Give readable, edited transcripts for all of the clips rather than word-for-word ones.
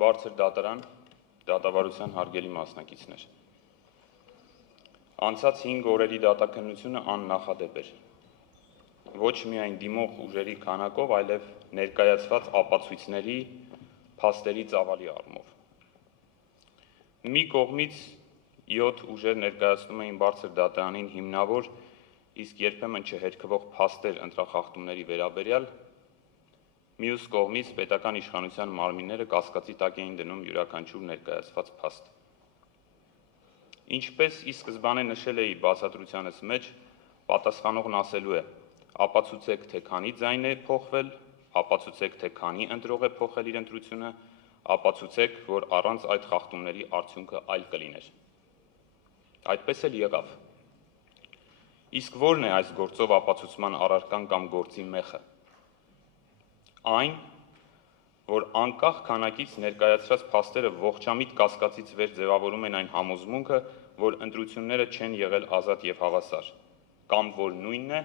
Բարձր դատարան, դատավարության հարգելի մասնակիցներ։ Անցած 5 օրերի դատաքննությունը աննախադեպ էր։ Ոչ միայն դիմող ուժերի քանակով, այլև ներկայացված ապացույցների, փաստերի ծավալի առումով։ Մի կողմից 7 ուժեր ներկայացնում էին բարձր դատարանին հիմնավոր, իսկ երբեմն չհերքվող փաստեր ընտրախախտումների վերաբերյալ, մյուս կողմից պետական իշխանության մարմինները կասկածի տակ էին դնում յուրաքանչյուր ներկայացված փաստ։ Ինչպես ի սկզբանե նշել էի բացատրությանս մեջ, պատասխանողն ասելու է. ապացուցեք, թե քանի ձայն է փոխվել, ապացուցեք, թե քանի ընտրող է փոխել իր ընտրությունը, ապացուցեք, որ առանց այդ խախտումների արդյունքը այլ կլիներ։ Այդպես էլ եղավ։ Իսկ ո՞րն է այս գործով ապացուցման առարկան կամ գործի մեխը։ Այն, որ անկախ քանակից ներկայացրած փաստերը ողջամիտ կասկածից վեր ձևավորում են այն համոզմունքը, որ ընտրությունները չեն եղել ազատ եւ հավասար, կամ որ նույնն է,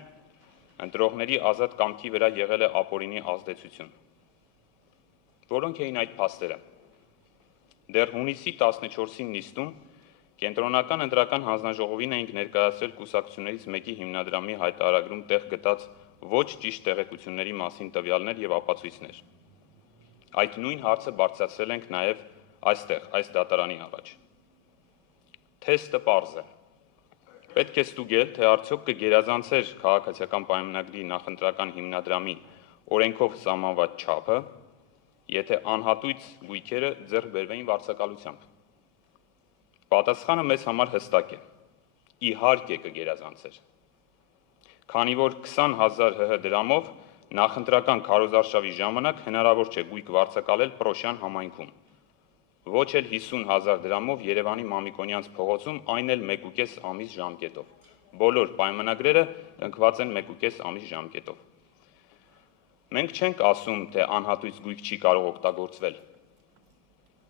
ընտրողների ազատ կամքի վրա եղել է ապօրինի ազդեցություն։ Որոնք էին այդ փաստերը։ Դեռ հունիսի 14-ին նիստում Կենտրոնական ընտրական հանձնաժողովին էինք ներկայացրել կուսակցություններից մեկի հիմնադրամի հայտարարագրում տեղ գտած ոչ ճիշտ տեղեկությունների մասին տվյալներ եւ ապացույցներ։ Այդ նույն հարցը բարձրացրել ենք նաեւ այստեղ, այս դատարանի առաջ։ Թեստը պարզ է։ Պետք է ստուգել, թե արդյոք կգերազանցեր քաղաքացիական պայմանագրի նախընտրական հիմնադրամի օրենքով սահմանված չափը, եթե անհատույց գույքերը ձեռք բերվեին վարձակալությամբ։ Պատասխանը մեզ համար հստակ է։ Իհարկե կգերազանցեր։ Քանի որ 20,000 ՀՀ դրամով նախընտրական քարոզարշավի ժամանակ հնարավոր չէ գույք վարձակալել Պրոշյան համայնքում։ Ոչ էլ 50,000 դրամով Երևանի Մամիկոնյանց փողոցում, այն էլ 1.5 ամիս ժամկետով։ Բոլոր պայմանագրերը կնքված են 1.5 ամիս ժամկետով։ Մենք չենք ասում, թե անհատույց գույք չի կարող օգտագործվել։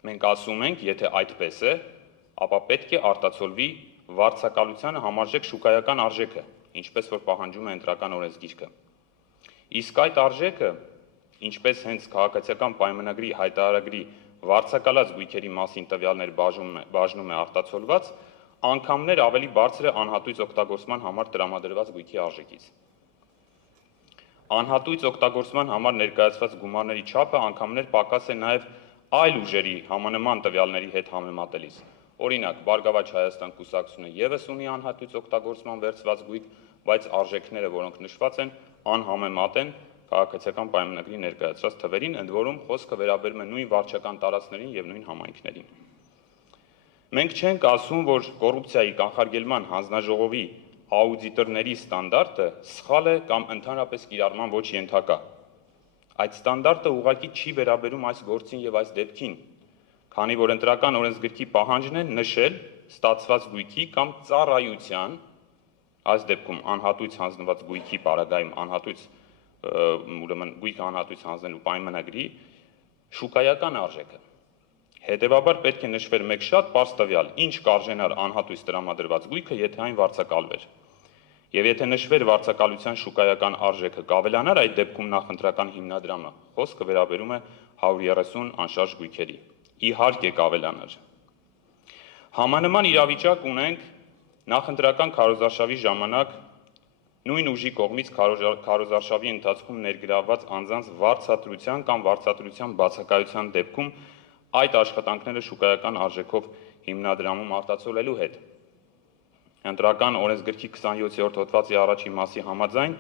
Մենք ասում ենք, եթե այդպես է, ապա պետք է արտացոլվի վարձակալությանը համարժեք շուկայական արժեքը, ինչպես որ պահանջում է ընտրական օրենսգիրքը։ Իսկ այդ արժեքը, ինչպես հենց քաղաքացիական պայմանագրի հայտարարագրի վարձակալած գույքերի մասին տվյալներ բաժնում է արտացոլված, անգամներ ավելի բարձր է անհատույց օգտագործման համար տրամադրված գույքի արժեքից։ Անհատույց օգտագործման համար ներկայացված գումարների չափը անգամներ պակաս է նաև այլ ուժերի համանման տվյալների հետ համեմատելիս։ Օրինակ, Բարգավաճ Հայաստան կուսակցությունը ևս ունի անհատույց օգտագործման վերցված գույք, բայց արժեքները, որոնք նշված են, անհամեմատ են քաղաքացիական պայմանագրի ներկայացրած թվերին, ընդ որում խոսքը վերաբերում է նույն վարչական տարածքներին եւ նույն համայնքներին։ Մենք չենք ասում, որ կոռուպցիայի կանխարգելման հանձնաժողովի աուդիտորների ստանդարտը սխալ է կամ ընդհանրապես կիրառման ոչ ենթակա։ Այդ ստանդարտը ուղղակի չի վերաբերում այս գործին եւ այս դեպքին, քանի որ ընտրական օրենսգրքի պահանջն է նշել ստացված գույքի կամ ծառայության, այս դեպքում անհատույց հանձնված գույքի պարագայում անհատույց ուրեմն գույքը անհատույց հանձնելու պայմանագրի շուկայական արժեքը։ Հետևաբար պետք է նշվեր մեկ շատ պարզ տվյալ, ինչ կարժենար անհատույց տրամադրված գույքը, եթե այն վարձակալվեր։ Եվ եթե նշվեր վարձակալության շուկայական արժեքը կավելանար, այդ դեպքում նախընտրական հիմնադրամը, խոսքը վերաբերում է 130 անշարժ գույքերի։ Իհարկե կավելանար։ Համանման իրավիճակ ունենք նախընտրական քարոզարշավի ժամանակ նույն ուժի կողմից քարոզարշավի ընթացքում ներգրավված անձանց վարձատրության կամ վարձատրության բացակայության դեպքում այդ աշխատանքները շուկայական արժեքով հիմնադրամում արտացոլելու հետ։ Ընտրական օրենսգրքի 27-րդ հոդվածի առաջի մասի համաձայն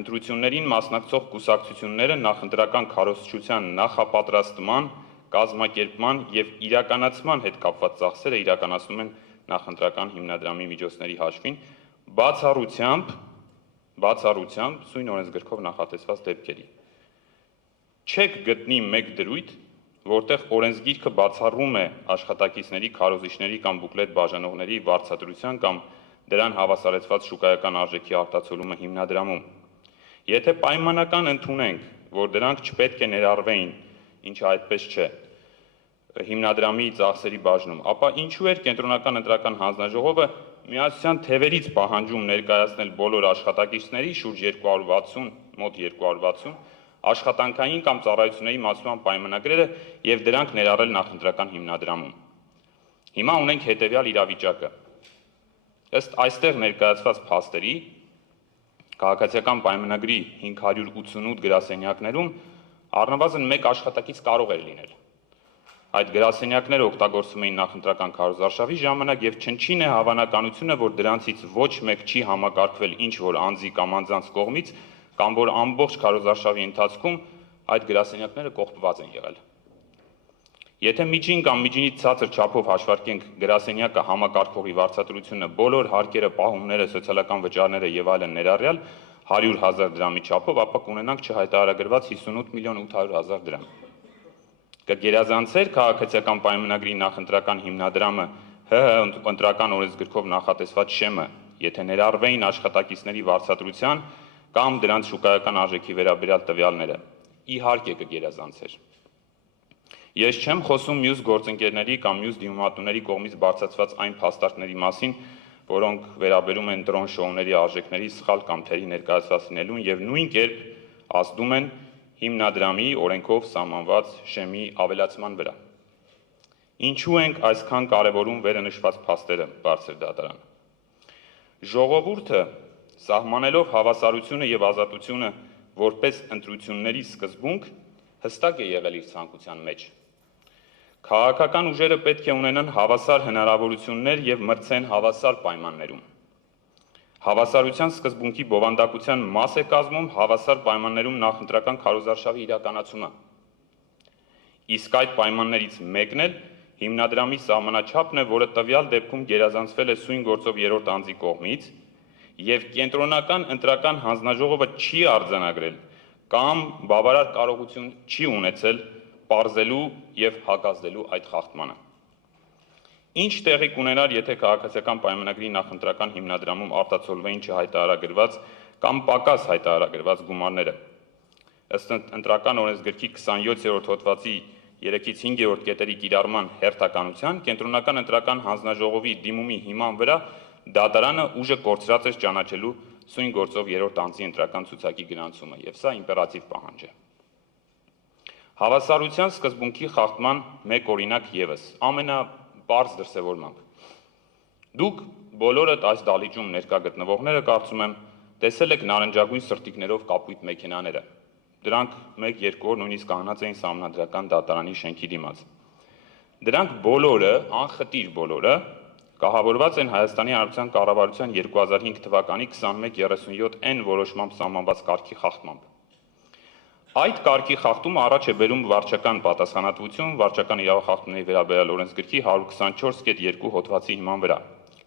ընտրություններին մասնակցող կուսակցությունները նախընտրական քարոզչության նախապատրաստման, կազմակերպման եւ իրականացման հետ կապված ծախսերը իրականացնում են նախընտրական հիմնադրամի միջոցների հաշվին բացառությամբ սույն օրենսգրքով նախատեսված դեպքերի։ Չեք գտնի մեկ դրույթ, որտեղ օրենսգիրքը բացառում է աշխատակիցների, քարոզիչների կամ բուկլետ բաժանողների վարձատրության կամ դրան հավասարեցված շուկայական արժեքի արտացոլումը հիմնադրամում։ Եթե պայմանական ընդունենք, որ դրանք չպետք է ներառվեին, ինչը այդպես չէ, հիմնադրամի ծախսերի բաժնում, ապա ինչու էր Կենտրոնական ընտրական հանձնաժողովը միասյան թևերից պահանջում ներկայացնել բոլոր աշխատակիցների շուրջ 260, մոտ 260, աշխատանքային կամ ծառայությունների մասնման պայմանագրերը եւ դրանք ներառել նախընտրական հիմնադրամում։ Հիմա ունենք հետեւյալ իրավիճակը։ Ըստ այստեղ ներկայացված փաստերի, քաղաքացիական պայմանագրի 588 գրասենյակներում առնվազն 1 աշխատակից կարող էր լինել։ Այդ գրասենյակները օգտագործում էին նախընտրական քարոզարշավի ժամանակ եւ չնչին է հավանականությունը, որ դրանցից ոչ մեկ չի համակարգվել ինչ որ անձի կամ անձանց կողմից, կամ որ ամբողջ քարոզարշավի ընթացքում այդ գրասենյակները կողպված են եղել։ Եթե միջին կամ միջինից ցածր չափով հաշվարկենք գրասենյակը համակարգողի վարձատրությունը, բոլոր հարկերը, պահումները, սոցիալական վճարները եւ այլն ներառյալ 100,000 դրամի չափով, ապա կունենանք չհայտարարագրված 58,800,000 դրամ։ Կգերազանցեր քաղաքացիական պայմանագրի նախընտրական հիմնադրամը ՀՀ ընտրական օրենսգրքով նախատեսված շեմը, եթե ներառվեին աշխատակիցների վարձատրության կամ դրանց շուկայական արժեքի վերաբերյալ տվյալները։ Իհարկե կգերազանցեր։ Ես չեմ խոսում մյուս գործընկերների կամ մյուս դիմումատուների կողմից բարձրացված այն փաստարկների մասին, որոնք վերաբերում են դրոն շոուների արժեքների սխալ կամ թերի ներկայացված լինելուն եւ նույն կերպ ազդում են հիմնադրամի օրենքով սահմանված շեմի ավելացման վրա։ Ինչու ենք այսքան կարևորում վերը նշված փաստերը, բարձր դատարան։ Ժողովուրդը սահմանելով հավասարությունը եւ ազատությունը որպես ընտրությունների սկզբունք հստակ է եղել իր ցանկության մեջ։ Քաղաքական ուժերը պետք է ունենան հավասար հնարավորություններ եւ մրցեն հավասար պայմաններում։ Հավասարության սկզբունքի բովանդակության մաս է կազմում հավասար պայմաններում նախընտրական քարոզարշավի իրականացումը։ Իսկ այդ պայմաններից մեկն էլ հիմնադրամի սահմանաչափն է, որը տվյալ դեպքում գերազանցվել է սույն գործով երրորդ անձի կողմից եւ կենտրոնական ընտրական հանձնաժողովը չի արձանագրել կամ բավարար կարողություն չի ունեցել պարզելու եւ հակազդելու այդ խախտմանը։ Ինչ տեղի կունենար, եթե քաղաքացիական պայմանագրի նախընտրական հիմնադրամում արտացոլվեին չհայտարարագրված կամ պակաս հայտարարագրված գումարները։ Ըստ ընտրական օրենսգրքի 27-րդ հոդվածի 3-ից 5-րդ կետերի կիրառման հերթականության, կենտրոնական ընտրական հանձնաժողովի դիմումի հիման վրա դատարանը ուժը կորցրած էր ճանաչելու սույն գործով երրորդ անձի ընտրական ցուցակի գրանցումը, եւ սա իմպերատիվ պահանջ է։ Հավասարության սկզբունքի խախտման մեկ օրինակ եւս, ամենապարզ դրսևորմամբ։ Դուք բոլորդ այս դահլիճում ներկա գտնվողները, կարծում եմ, տեսել եք նարնջագույն սրտիկներով կապույտ մեքենաները։ Դրանք 1-2 օր նույնիսկ կանգնած էին Սահմանադրական դատարանի շենքի դիմաց։ Դրանք բոլորը, անխտիր բոլորը, կահավորված են Հայաստանի Հանրապետության կառավարության 2005 թվականի 2137N որոշմամբ սահմանված կարգի խախտմամբ։ Այդ կարգի խախտումը առաջ է բերում վարչական պատասխանատվություն վարչական իրավախախտումների վերաբերյալ օրենսգրքի 124.2 հոդվածի հիման վրա,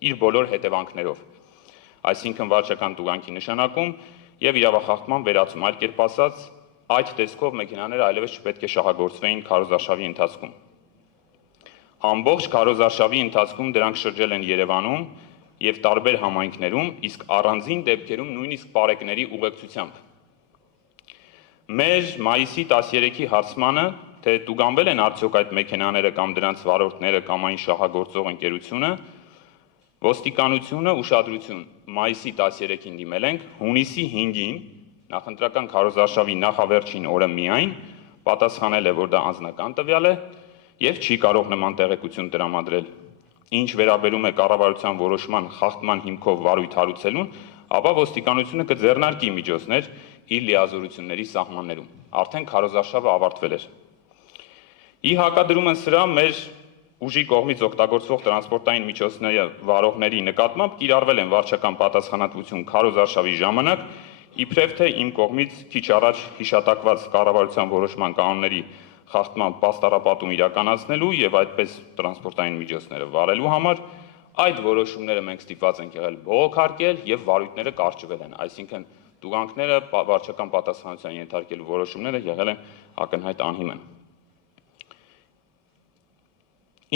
իր բոլոր հետևանքներով, այսինքն վարչական տուգանքի նշանակում եւ իրավախախտման վերացում, այլ կերպ ասած, այդ տեսքով մեքենաները այլևս չպետք է շահագործվեին քարոզարշավի ընթացքում։ Ամբողջ քարոզարշավի ընթացքում դրանք շրջել են Երևանում եւ տարբեր համայնքներում, իսկ առանձին դեպքերում նույնիսկ պարեկների ուղեկցությամբ։ Մեր մայիսի 13-ի հարցմանը, թե տուգանվել են արդյոք այդ մեքենաները կամ դրանց վարորդները կամ այն շահագործող ընկերությունը, ոստիկանությունը ուշադրություն, մայիսի 13-ին դիմել ենք, հունիսի 5-ին նախընտրական քարոզարշավի նախավերջին օրը միայն պատասխանել է, որ դա անձնական տվյալ է եւ չի կարող նման տեղեկություն տրամադրել։ Ինչ վերաբերում է կառավարության որոշման խախտման հիմքով վարույթ հարուցելուն, ապա ոստիկանությունը կձեռնարկի միջոցներ իր լիազորությունների սահմաններում։ Արդեն քարոզարշավը ավարտվել էր։ Ի հակադրումը սրա մեր ուժի կողմից օգտագործվող տրանսպորտային միջոցների վարողների նկատմամբ կիրառվել են վարչական պատասխանատվություն քարոզարշավի ժամանակ, իբրև թե իմ կողմից քիչ առաջ հիշատակված կառավարության որոշման կանոնների խախտման պաստառապատում իրականացնելու եւ այդպես տրանսպորտային միջոցները վարելու համար այդ որոշումները մենք ստիպված ենք եղել բողոքարկել եւ վարույթները կարճվել են, այսինքն տուգանքները վարչական պատասխանատվության ենթարկելու որոշումները եղել են ակնհայտ անհիմն։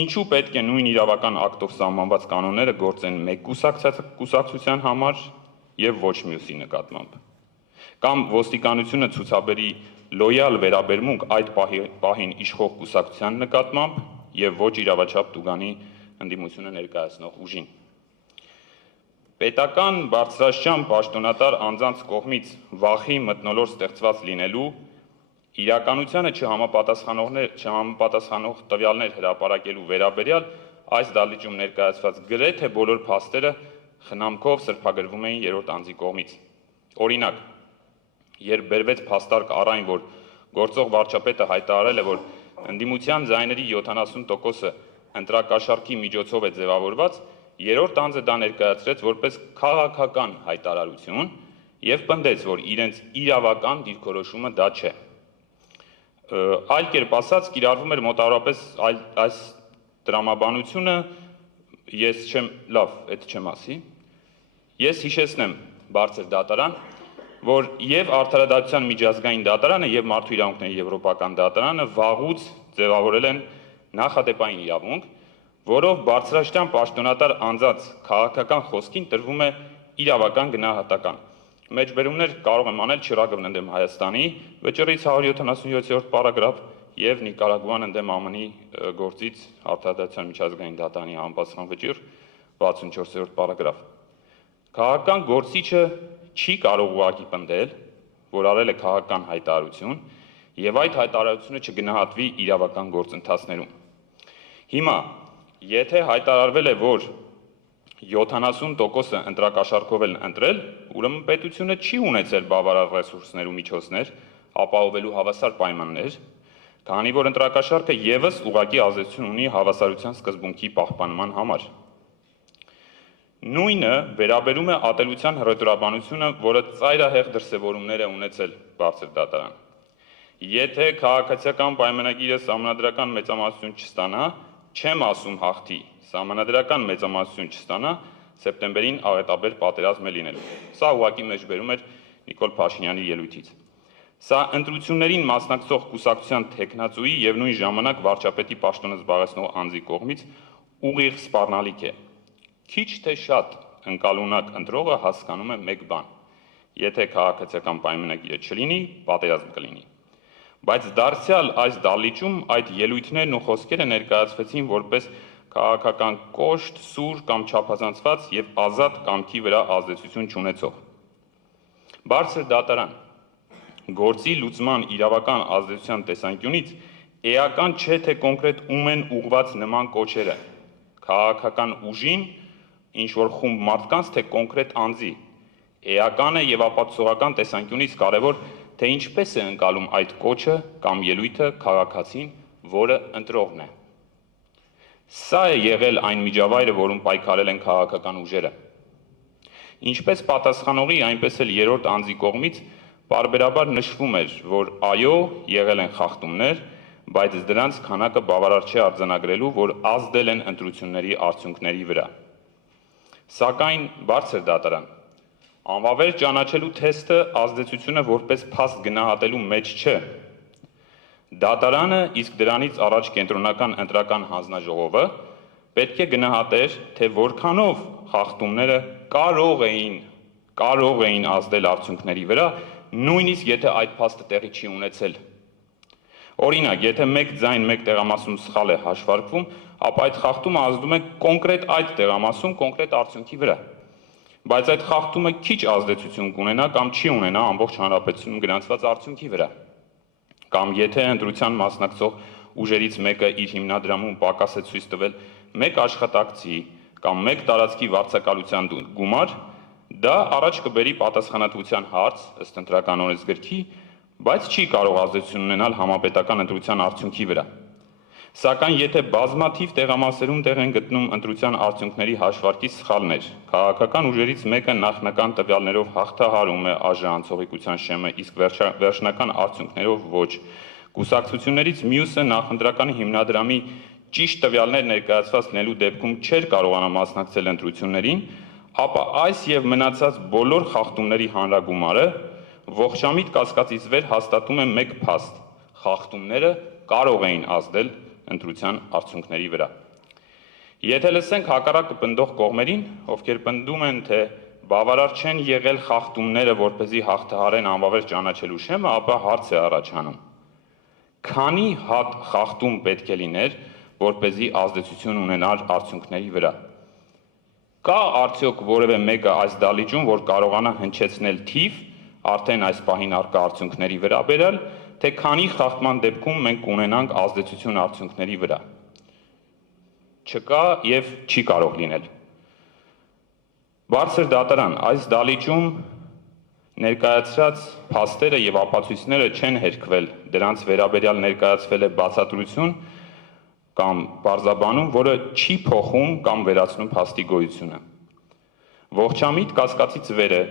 Ինչու պետք է նույն իրավական ակտով սահմանված կանոնները գործեն մեկ կուսակցության համար եւ ոչ մյուսի նկատմամբ։ Կամ ոստիկանությունը ցուցաբերի լոյալ վերաբերմունք այդ պահին իշխող կուսակցության նկատմամբ եւ ոչ իրավաչափ տուգանի ընդդիմությունը ներկայացնող ուժին։ Պետական բարձրաստիճան պաշտոնատար անձանց կողմից վախի մթնոլորտ ստեղծված լինելու Իրականությանը չհամապատասխանող տվյալներ հրապարակելու վերաբերյալ այս դահլիճում ներկայացված գրեթե բոլոր փաստերը խնամքով սրբագրվում էին երրորդ անձի կողմից։ Օրինակ, երբ բերվեց փաստարկ առ այն, որ գործող վարչապետը հայտարարել է, որ ընդդիմության ձայների 70%-ը ընտրակաշառքի միջոցով է ձևավորված, երրորդ անձը դա ներկայացրեց որպես քաղաքական հայտարարություն եւ պնդեց, որ իրենց իրավական դիրքորոշումը դա չէ։ Այլ կերպ ասած, կիրառվում էր մոտավորապես այս տրամաբանությունը, ես հիշեցնեմ բարձր դատարան, որ եւ Արդարադատության միջազգային դատարանը եւ Մարդու իրավունքների եվրոպական դատարանը վաղուց ձևավորել են նախադեպային իրավունք, որով բարձրաստիճան պաշտոնատար անձանց քաղաքական խոսքին տրվում է իրավական գնահատական։ Մեջբերումներ կարող եմ անել Չիրագովն ընդդեմ Հայաստանի վճռից 177-րդ պարագրաֆ եւ Նիկարագուան ընդդեմ ԱՄՆ-ի գործից Արդարադատության միջազգային դատարանի համապատասխան վճիռ 64-րդ պարագրաֆ։ Քաղաքական գործիչը չի կարող ուղղակի պնդել, որ արել է քաղաքական հայտարարություն եւ այդ հայտարարությունը չգնահատվի իրավական գործընթացներում։ Հիմա, եթե հայտարարվել է, որ 70%-ը ընտրակաշառքով են ընտրել, ուրեմն պետությունը չի ունեցել բավարար ռեսուրսներ ու միջոցներ ապահովելու հավասար պայմաններ, քանի որ ընտրակաշառքը եւս ուղղակի ազդեցություն ունի հավասարության սկզբունքի պահպանման համար։ Նույնը վերաբերում է ատելության հռետորաբանությունը, որը ծայրահեղ դրսևորումներ է ունեցել բարձր դատարան։ Եթե քաղաքացիական պայմանագիրը սահմանադրական մեծամասնություն չստանա, չեմ ասում հաղթի, սահմանադրական մեծամասնություն չստանա, սեպտեմբերին աղետաբեր պատերազմ է լինելու։ Սա ուղղակի մեջբերում էր Նիկոլ Փաշինյանի ելույթից։ Սա ընտրություններին մասնակցող կուսակցության թեկնածուի եւ նույն ժամանակ վարչապետի պաշտոնը զբաղեցնող անձի կողմից ուղիղ սպառնալիք է։ Քիչ թե շատ ընկալունակ ընտրողը հասկանում է մեկ բան. եթե քաղաքացիական պայմանագիրը չլինի, պատերազմ կլինի։ Բայց դարձյալ այս դահլիճում այդ ելույթներն ու խոսքերը ներկայացվեցին որպես քաղաքական կոշտ, սուր կամ չափազանցված եւ ազատ կամքի վրա ազդեցություն չունեցող։ Բարձր դատարան գործի լուծման իրավական ազդեցության տեսանկյունից էական չէ, թե կոնկրետ ում են ուղղված նման կոչերը՝ քաղաքական ուժին, ինչ-որ խումբ մարդկանց, թե կոնկրետ անձի։ Էական է եւ ապացուցողական տեսանկյունից կարևոր, թե ինչպես է ընկալում այդ կոչը կամ ելույթը քաղաքացին, որը ընտրողն է։ Սա է եղել այն միջավայրը, որում պայքարել են քաղաքական ուժերը։ Ինչպես պատասխանողի, այնպես էլ երրորդ անձի կողմից պարբերաբար նշվում էր, որ այո, եղել են խախտումներ, բայց դրանց քանակը բավարար չէ արձանագրելու, որ ազդել են ընտրությունների արդյունքների վրա։ Սակայն բարձր դատարան անվավեր ճանաչելու թեստը ազդեցությունը որպես փաստ գնահատելու մեջ չէ։ Դատարանը, իսկ դրանից առաջ կենտրոնական ընտրական հանձնաժողովը պետք է գնահատեր, թե որքանով խախտումները կարող էին ազդել արդյունքների վրա, նույնիսկ եթե այդ փաստը տեղի չի ունեցել։ Օրինակ, եթե մեկ ձայն մեկ տեղամասում սխալ է հաշվարկվում, ապա այդ խախտումը ազդում է կոնկրետ այդ տեղամասում կոնկրետ արդյունքի վրա։ Բայց այդ խախտումը քիչ ազդեցություն կունենա կամ չի ունենա ամբողջ հանրապետությունում գրանցված արդյունքի վրա։ Կամ եթե ընտրության մասնակցող ուժերից մեկը իր հիմնադրամում պակաս է ցույց տվել մեկ աշխատակցի կամ մեկ տարածքի վարձակալության գումար, դա առաջ կբերի պատասխանատվության հարց ըստ ընտրական օրենսգրքի, բայց չի կարող ազդեցություն ունենալ համապետական ընտրության արդյունքի վրա։ Սակայն եթե բազմաթիվ տեղամասերում տեղ են գտնում ընտրության արդյունքների հաշվարկի սխալներ, քաղաքական ուժերից մեկը նախնական տվյալներով հաղթահարում է ԱԺ անցողիկության շեմը, իսկ վերջնական արդյունքներով ոչ, կուսակցություններից մյուսը նախընտրական հիմնադրամի ճիշտ տվյալներ ներկայացված լինելու դեպքում չէր կարողանա մասնակցել ընտրություններին, ապա այս եւ մնացած բոլոր խախտումների հանրագումարը ողջամիտ կասկածից վեր հաստատում է մեկ փաստ. խախտումները կարող էին ազդել ընտրության արդյունքների վրա։ Եթե լսենք հակառակը պնդող կողմերին, ովքեր պնդում են, թե բավարար չեն եղել խախտումները, որպեսզի հաղթահարեն անվավեր ճանաչելու շեմը, ապա հարց է առաջանում. քանի հատ խախտում պետք է լիներ, որպեսզի ազդեցություն ունենար արդյունքների վրա։ Կա արդյոք որևէ մեկը այս դահլիճում, որ կարողանա հնչեցնել թիվ, արդեն այս պահին առկա արդյունքների վերաբերյալ, թե քանի խախտման դեպքում մենք կունենանք ազդեցություն արդյունքների վրա։ Չկա եւ չի կարող լինել։ Բարձր դատարան, այս դալիճում ներկայացրած փաստերը եւ ապացույցները չեն հերքվել, դրանց վերաբերյալ ներկայացվել է բացատրություն կամ բարձաբանում, որը չի փոխում կամ վերացնում փաստի գոյությունը։ Ողջամիտ կասկածից վեր է,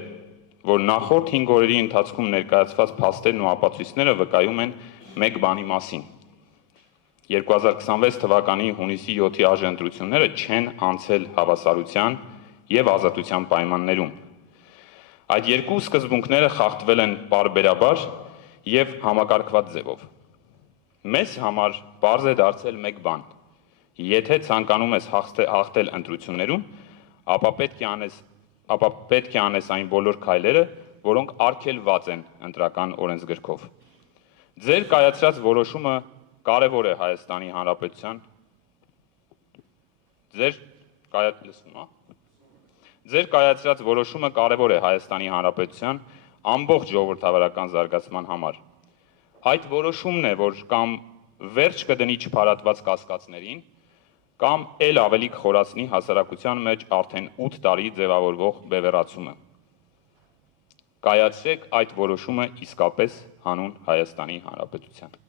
որ նախորդ 5 օրերի ընթացքում ներկայացված փաստերն ու ապացույցները վկայում են մեկ բանի մասին։ 2026 թվականի հունիսի 7-ի այժմընտրությունները չեն անցել հավասարության եւ ազատության պայմաններում։ Այդ երկու սկզբունքները խախտվել են պարբերաբար եւ համակարգված ձևով։ Մեզ համար պարզ է դարձել մեկ բան. եթե ցանկանում ես հաղթել ընտրություններում, ապա պետք է անես այն բոլոր քայլերը, որոնք արգելված են ընտրական օրենսգրքով։ Ձեր կայացրած որոշումը կարևոր է Հայաստանի Հանրապետության Ձեր կայացրած որոշումը կարևոր է Հայաստանի Հանրապետության ամբողջ ժողովրդավարական զարգացման համար։ Այդ որոշումն է, որ կամ վերջ կդնի չփարատված կասկածներին, կամ էլ ավելի կխորացնի հասարակության մեջ արդեն 8 տարի ձևավորվող բևեռացումը։ Կայացրեք այդ որոշումը իսկապես հանուն Հայաստանի Հանրապետության։